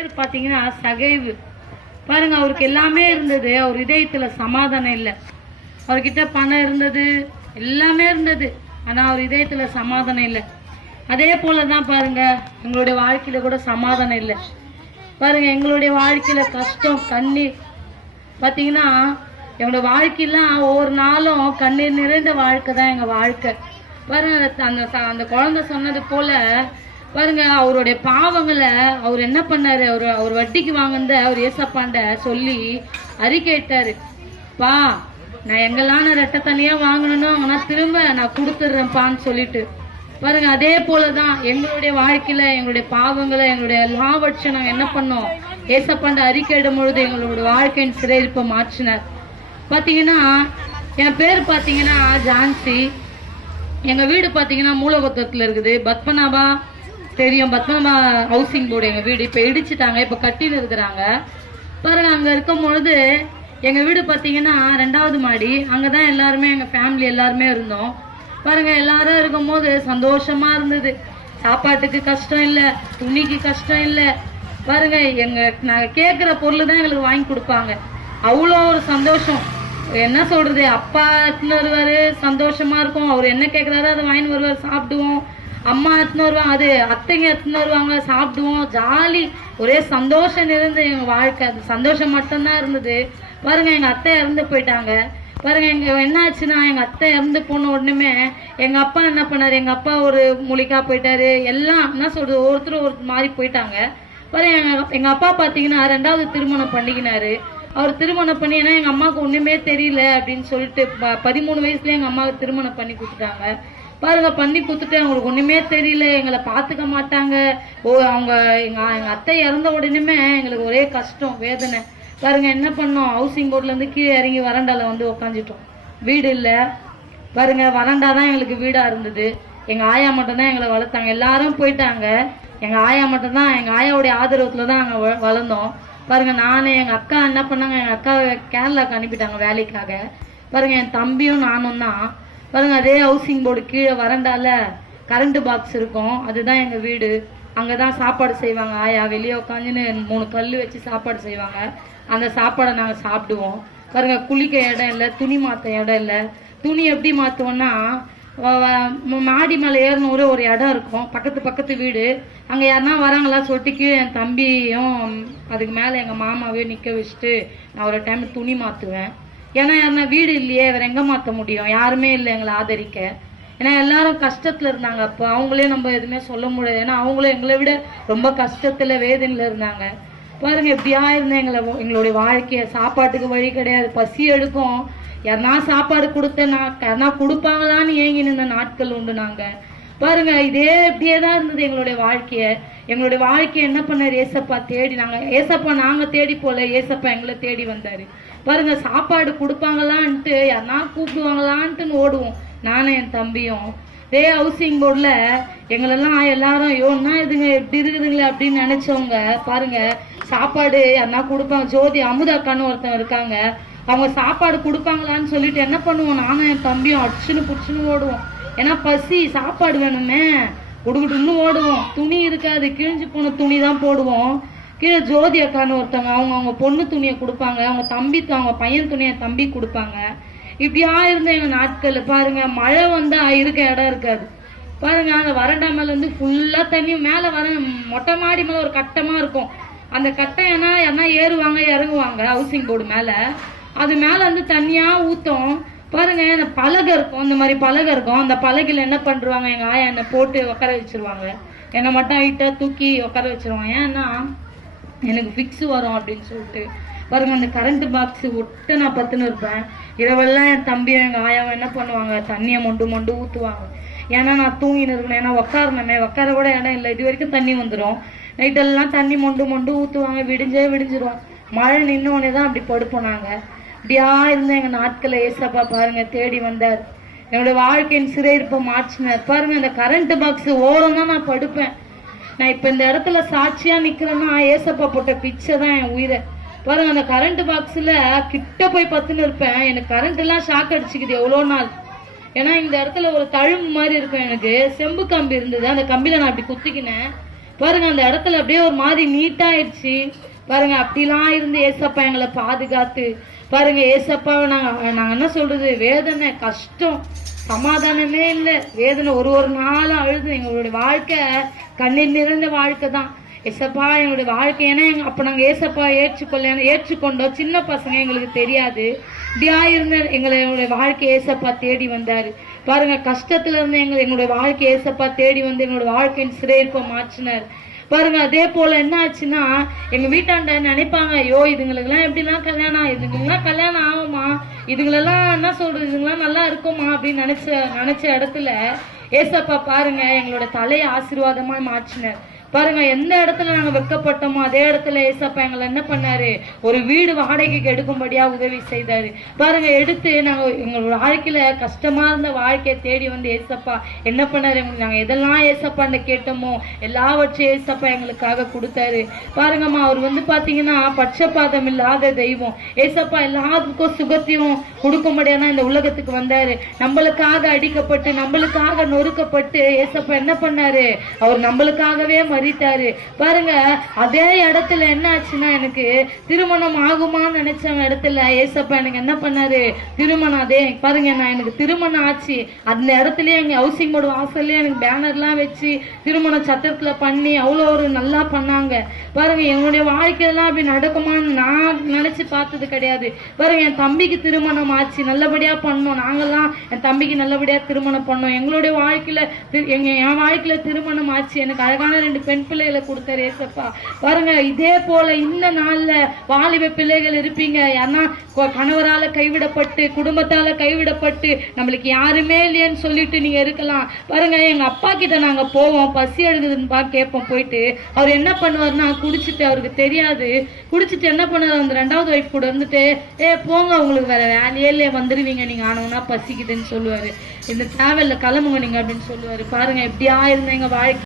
பேர் பார்த்தீங்கன்னா சகைவு. பாருங்க அவருக்கு எல்லாமே இருந்தது. அவர் இதயத்தில் சமாதானம் இல்லை. அவர்கிட்ட பணம் இருந்தது எல்லாமே இருந்தது. ஆனால் அவர் இதயத்தில் சமாதானம் இல்லை. அதே போல தான் பாருங்க எங்களுடைய வாழ்க்கையில் கூட சமாதானம் இல்லை. பாருங்க எங்களுடைய வாழ்க்கையில் கஷ்டம் கண்ணீர். பார்த்தீங்கன்னா எங்களோட வாழ்க்கையெல்லாம் ஒவ்வொரு நாளும் கண்ணீர் நிறைந்த வாழ்க்கை தான் எங்கள் வாழ்க்கை. பாருங்க அந்த- அந்த அந்த குழந்தை சொன்னது போல பாருங்க அவருடைய பாவங்களை அவர் என்ன பண்ணாரு? அவர் அவர் வட்டிக்கு வாங்கினத அவர் ஏசப்பாண்ட சொல்லி அறிக்கையிட்டாரு. பா நான் எங்கெல்லாம் ரெட்டை தனியா வாங்கணும்னு ஆனா திரும்ப நான் கொடுத்துட்றேன்ப்பான்னு சொல்லிட்டு. பாருங்க அதே போலதான் எங்களுடைய வாழ்க்கையில எங்களுடைய பாவங்களை எங்களுடைய லாபட்சம் நாங்கள் என்ன பண்ணோம்? ஏசப்பாண்ட அறிக்கையிடும் பொழுது எங்களோட வாழ்க்கையின் சிறையிருப்பை மாற்றினார். பாத்தீங்கன்னா என் பேர் பாத்தீங்கன்னா ஜான்சி. எங்க வீடு பாத்தீங்கன்னா மூலகுத்தத்துல இருக்குது. பத்மநாபா தெரியும். பத்மநாபா ஹவுசிங் போர்டு எங்கள் வீடு இப்போ இடிச்சிட்டாங்க. இப்போ கட்டின்னு இருக்கிறாங்க. பாருங்கள் அங்கே இருக்கும் பொழுது எங்கள் வீடு பார்த்தீங்கன்னா ரெண்டாவது மாடி. அங்கே தான் எல்லாருமே எங்கள் ஃபேமிலி எல்லாருமே இருந்தோம். பாருங்கள் எல்லாரும் இருக்கும்போது சந்தோஷமாக இருந்தது. சாப்பாட்டுக்கு கஷ்டம் இல்லை துணிக்கு கஷ்டம் இல்லை. பாருங்க எங்கள் நாங்கள் கேட்குற பொருள் தான் எங்களுக்கு வாங்கி கொடுப்பாங்க. அவ்வளோ ஒரு சந்தோஷம். என்ன சொல்கிறது அப்பா வருவார் சந்தோஷமாக இருக்கும். அவர் என்ன கேட்குறாரோ அதை வாங்கிட்டு வருவார் சாப்பிடுவோம். அம்மா எடுத்துன்னு வருவாங்க? அது அத்தைங்க எடுத்துன்னு வருவாங்க? சாப்பிடுவோம். ஜாலி. ஒரே சந்தோஷம் இருந்து எங்கள் வாழ்க்கை. அது சந்தோஷம் மட்டும்தான் இருந்தது. பாருங்க எங்கள் அத்தை இறந்து போயிட்டாங்க. பாருங்க எங்க என்னாச்சுன்னா எங்கள் எங்க அத்தை இறந்து போன உடனே எங்க அப்பா என்ன பண்ணாரு? எங்க அப்பா ஒரு மூலிகா போயிட்டாரு. எல்லாம் என்ன சொல்றது? ஒருத்தர் ஒரு மாதிரி போயிட்டாங்க. பாருங்க எங்க எங்க அப்பா பாத்தீங்கன்னா ரெண்டாவது திருமணம் பண்ணிக்கினாரு. அவர் திருமணம் பண்ணி ஏன்னா எங்க அம்மாவுக்கு ஒண்ணுமே தெரியல அப்படின்னு சொல்லிட்டு ப- பதிமூணு வயசுல எங்க அம்மாவுக்கு திருமணம் பண்ணி கொடுத்துட்டாங்க. பாருங்க பண்ணி கொடுத்துட்டு அவங்களுக்கு ஒண்ணுமே தெரியல எங்களை பாத்துக்க மாட்டாங்க. ஓ அவங்க எங்க எங்க அத்தை இறந்த உடனேமே எங்களுக்கு ஒரே கஷ்டம் வேதனை. பாருங்க என்ன பண்ணோம்? ஹவுசிங் போர்ட்ல இருந்து கீழே இறங்கி வறண்டால வந்து உக்காந்துட்டோம். வீடு இல்ல. பாருங்க வராண்டா தான் எங்களுக்கு வீடா இருந்தது. எங்க ஆயா மட்டும் தான் எங்களை வளர்த்தாங்க. எல்லாரும் போயிட்டாங்க. எங்க ஆயா மட்டும் தான் எங்க ஆயாவுடைய ஆதரவுல தான் நாங்க வ- வளர்ந்தோம். பாருங்க நானு எங்க அக்கா என்ன பண்ணாங்க? எங்க அக்காவை கேரளாக்கு அனுப்பிட்டாங்க வேலைக்காக. பாருங்க என் தம்பியும் நானும் தான். பாருங்க அதே ஹவுசிங் போர்டு கீழே வறண்டால கரண்ட் பாக்ஸ் இருக்கும். அதுதான் எங்க வீடு. அங்கதான் சாப்பாடு செய்வாங்க. ஆயா வெளியே உட்காந்துன்னு மூணு கல் வச்சு சாப்பாடு செய்வாங்க. அந்த சாப்பாடை நாங்க சாப்பிடுவோம். பாருங்க குளிக்க இடம் இல்லை துணி மாத்த இடம் இல்லை. துணி எப்படி மாத்துவோம்னா மாடி மேலே ஏறணும் ஒரு இடம் இருக்கும். பக்கத்து பக்கத்து வீடு. அங்கே யாருன்னா வராங்களா சொல்லிட்டு என் தம்பியும் அதுக்கு மேலே எங்கள் மாமாவையும் நிற்க வச்சுட்டு நான் ஒரு டைம் துணி மாற்றுவேன் ஏன்னா யாருன்னா வீடு இல்லையே வேற எங்கே மாற்ற முடியும்? யாருமே இல்லை எங்களை ஆதரிக்க. ஏன்னா எல்லாரும் கஷ்டத்தில் இருந்தாங்க அப்போ. அவங்களே நம்ம எதுவுமே சொல்ல முடியாது. ஏன்னா அவங்களும் எங்களை விட ரொம்ப கஷ்டத்தில் வேதனையில் இருந்தாங்க. பாருங்க எப்படியா இருந்தேன் எங்களை எங்களுடைய வாழ்க்கையை. சாப்பாட்டுக்கு வழி கிடையாது. பசி எடுக்கும். யாருனா சாப்பாடு கொடுத்தேன்னா யாருனா கொடுப்பாங்களான்னு ஏங்கி நின்ற நாட்கள் உண்டு நாங்கள் பாருங்க இதே இப்படியே தான் இருந்தது எங்களுடைய வாழ்க்கைய. எங்களுடைய வாழ்க்கைய என்ன பண்ணாரு ஏசப்பா? தேடி நாங்க ஏசப்பா நாங்க தேடி போல ஏசப்பா எங்களை தேடி வந்தாரு. பாருங்க சாப்பாடு கொடுப்பாங்களான்ட்டு யாருனா கூப்பிடுவாங்களான்ட்டுன்னு ஓடுவோம். நானும் என் தம்பியும். இதே ஹவுசிங் போர்டில் எங்களெல்லாம் எல்லாரும் என்ன இதுங்க? எப்படி இருக்குதுங்களே? அப்படின்னு நினச்சவங்க பாருங்க சாப்பாடு யாருனா கொடுப்பாங்க. ஜோதி அமுதாக்கான்னு ஒருத்தன் இருக்காங்க. அவங்க சாப்பாடு கொடுப்பாங்களான்னு சொல்லிட்டு என்ன பண்ணுவோம்? நானும் என் தம்பியும் அடிச்சுன்னு பிடிச்சின்னு ஓடுவோம். ஏன்னா பசி சாப்பாடு வேணுமே. குடுகுடுன்னு ஓடுவோம். துணி இருக்காது. கிழிஞ்சு போன துணி தான் போடுவோம். கீழே ஜோதி அக்கான்னு ஒருத்தவங்க அவங்க அவங்க பொண்ணு துணியை கொடுப்பாங்க. அவங்க தம்பி அவங்க பையன் துணியை தம்பி கொடுப்பாங்க. இப்படியா இருந்த எங்க நாட்கள். பாருங்க மழை வந்தா இருக்க இடம் இருக்காது. பாருங்க அந்த வறண்டா மேல வந்து ஃபுல்லா தண்ணி மேல வர மொட்டை மாடி மேல ஒரு கட்டமா இருக்கும். அந்த கட்டம் ஏன்னா யாருன்னா ஏறுவாங்க இறங்குவாங்க ஹவுசிங் போர்டு மேல. அது மேல வந்து தண்ணியா ஊத்தும். பாருங்க இந்த பலகை இருக்கும் இந்த மாதிரி பலகை இருக்கும் அந்த பலகையில் என்ன பண்றாங்க எங்கள் ஆயா என்னை போட்டு உட்கார வச்சிருவாங்க. என்னை மட்டும் ஹைட்டாக தூக்கி உட்கார வச்சிருவாங்க. ஏன்னா எனக்கு ஃபிக்ஸ் வரும் அப்படின்னு சொல்லிட்டு. பாருங்க அந்த கரண்ட் பாக்ஸ் ஒட்டு நான் பத்துன்னு இருப்பேன். இரவெல்லாம் என் தம்பியும் எங்கள் ஆயாவும் என்ன பண்ணுவாங்க? தண்ணியை மொண்டு மொண்டு ஊற்றுவாங்க ஏன்னா நான் தூங்கின்னு இருக்கணும். ஏன்னா உக்காரணுமே. உட்கார கூட இடம் இல்லை. இது வரைக்கும் தண்ணி வந்துடும் நைட்டெல்லாம் தண்ணி மொண்டு மொண்டு ஊற்றுவாங்க விடிஞ்சே விடிஞ்சிரும். மழை நின்று உடனே தான் அப்படி படுப்போம் நாங்கள் இப்படியா இருந்த எங்க நாட்களை ஏசப்பா பாருங்க தேடி வந்தார். என்னோட வாழ்க்கையின் சிறையிருப்பை மாற்றினார். பாருங்க அந்த கரண்ட் பாக்ஸ் ஓரம் தான் நான் படுப்பேன். நான் இப்ப இந்த இடத்துல சாட்சியா நிக்கிறேன்னா ஏசப்பா போட்ட பிச்சை தான் என் உயிரை. பாருங்க அந்த கரண்ட் பாக்ஸ்ல கிட்ட போய் பத்துன்னு இருப்பேன். எனக்கு கரண்ட் எல்லாம் ஷாக் அடிச்சுக்குது எவ்வளோ நாள். ஏன்னா இந்த இடத்துல ஒரு தழும்பு மாதிரி இருக்கும் எனக்கு. செம்பு கம்பி இருந்தது. அந்த கம்பியில நான் அப்படி குத்திக்கினேன். பாருங்க அந்த இடத்துல அப்படியே ஒரு மாதிரி நீட்டாயிடுச்சு. பாருங்க அப்படிலாம் இருந்து ஏசப்பா எங்களை பாதுகாத்து பாருங்க ஏசப்பாவை நாங்கள் நாங்கள் என்ன சொல்றது? வேதனை கஷ்டம் சமாதானமே இல்லை. வேதனை ஒரு ஒரு நாளும் அழுது. எங்களுடைய வாழ்க்கை கண்ணீர் நிறைந்த வாழ்க்கை தான். ஏசப்பா எங்களுடைய வாழ்க்கை ஏன்னா எங்க அப்போ நாங்கள் ஏசப்பா ஏற்றுக்கொள்ள ஏற்றுக்கொண்டோம் சின்ன பசங்க எங்களுக்கு தெரியாது. இப்படியா இருந்த எங்களை எங்களுடைய வாழ்க்கை ஏசப்பா தேடி வந்தார். பாருங்க கஷ்டத்துல இருந்து எங்க எங்களுடைய வாழ்க்கை ஏசப்பா தேடி வந்து எங்களுடைய வாழ்க்கையின் சிறையிருப்ப மாற்றினார். பாருங்க அதே போல என்ன ஆச்சுன்னா எங்க வீட்டாண்ட நினைப்பாங்க ஐயோ இதுங்களுக்கெல்லாம் எப்படிலாம் கல்யாணம் இதுங்களுக்கெல்லாம் கல்யாணம் ஆகுமா இதுங்களெல்லாம் என்ன சொல்றது? இதுங்களாம் நல்லா இருக்குமா அப்படின்னு நினைச்ச நினைச்ச இடத்துல ஏசப்பா பாருங்க எங்களோட தலையை ஆசீர்வாதமா மாற்றினார். பாருங்க எந்த இடத்துல நாங்க வெக்கப்பட்டோமோ அதே இடத்துல ஏசப்பா எங்களை என்ன பண்ணாரு? ஒரு வீடு வாடகைக்கு எடுக்கும்படியா உதவி செய்தாரு. பாருங்க எடுத்து நாங்க எங்களோட வாழ்க்கையில கஷ்டமா இருந்த வாழ்க்கையை தேடி வந்து ஏசப்பா என்ன பண்ணாரு? எங்களுக்கு நாங்க எதெல்லாம் ஏசப்பான்னு கேட்டோமோ எல்லாவற்றையும் ஏசப்பா எங்களுக்காக கொடுத்தாரு. பாருங்கம்மா அவர் வந்து பாத்தீங்கன்னா பட்சபாதம் இல்லாத தெய்வம். ஏசப்பா எல்லாத்துக்கும் சுகத்தையும் கொடுக்கும்படியான இந்த உலகத்துக்கு வந்தாரு. நம்மளுக்காக அடிக்கப்பட்டு நம்மளுக்காக நொறுக்கப்பட்டு ஏசப்பா என்ன பண்ணாரு? அவர் நம்மளுக்காகவே மறித்தாரு பாருங்க அதே இடத்துல என்ன ஆச்சுன்னா எனக்கு திருமணம் ஆகுமான்னு நினைச்ச இடத்துல ஏசப்பா எனக்கு என்ன பண்ணாரு? திருமணம் அதே பாருங்க நான் எனக்கு திருமணம் ஆச்சு. அந்த இடத்துலயே எங்க ஹவுசிங் போர்டு வாசல்லே எனக்கு பேனர்லாம் வச்சு திருமண சத்திரத்துல பண்ணி அவ்வளோ ஒரு நல்லா பண்ணாங்க. பாருங்க என்னுடைய வாழ்க்கையெல்லாம் அப்படி நடக்குமான்னு நான் நினைச்சு பார்த்தது கிடையாது. பாருங்க என் தம்பிக்கு திருமணம் ஆச்சு நல்லபடியா பண்ணோம். நாங்கெல்லாம் என் தம்பிக்கு நல்லபடியா திருமணம் பண்ணோம். எங்களுடைய வாழ்க்கையில எங்க என் வாழ்க்கையில திருமணம் ஆச்சு. எனக்கு அழகான ரெண்டு பெண் பிள்ளைகளை கொடுத்தாரு ஏசப்பா பாருங்க இதே போல இந்த நாள்ல வாலிப பிள்ளைகள் இருப்பீங்க. ஏன்னா கணவரால கைவிடப்பட்டு குடும்பத்தால கைவிடப்பட்டு நம்மளுக்கு யாருமே இல்லையேன்னு சொல்லிட்டு நீங்க இருக்கலாம். பாருங்க எங்க அப்பா கிட்ட நாங்க போவோம். பசி எடுக்குதுன்னு பா கேட்போம் போயிட்டு. அவர் என்ன பண்ணுவாருன்னா குடிச்சிட்டு அவருக்கு தெரியாது. குடிச்சிட்டு என்ன பண்ணுவார்? அந்த ரெண்டாவது ஒய்ஃப் கூட இருந்துட்டு ஏ போங்க உங்களுக்கு வேற வேலையே இல்லையே வந்துருவீங்க. நீங்க ஆனவனா பசிக்குதுன்னு சொல்லுவாரு. இந்த தேவையில்ல கிளம்புங்க நீங்க அப்படின்னு சொல்லுவாரு. பாருங்க எப்படியா இருந்த எங்க வாழ்க்கை.